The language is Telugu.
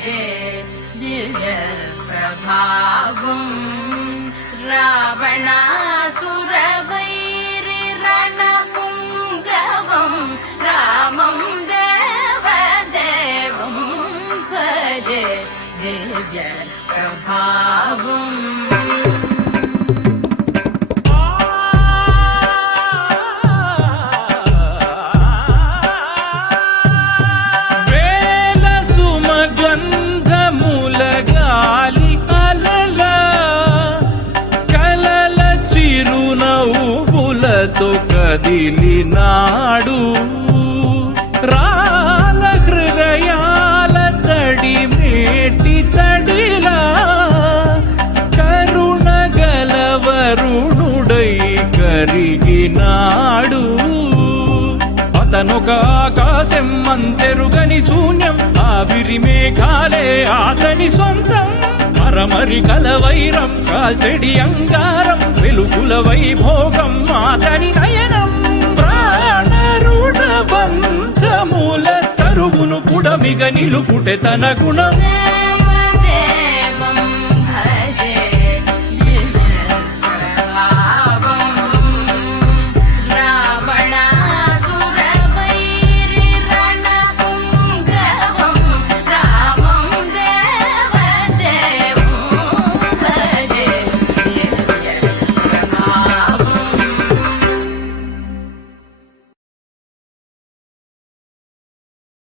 భజే దివ్య ప్రభావం రావణాసురవైరి రణపుంగవం రామం దేవదేవం భజే దివ్య ప్రభావం కదిలినాడు రాల హృదయాల తడి మేటి తడిలా కరుణ గలవరుణుడై కరిగినాడు అతనొక ఆకాశం అంతెరుగని శూన్యం ఆవిరి మేఘాలే అతని సొంతం మరమరి కలవైరం కాల్చెడి అంగారం వెలుగుల వైభోగం అతని నయనం ప్రాణరుణ బంధముల తరుగును పుడమిగ నిలుపుటె తన గుణం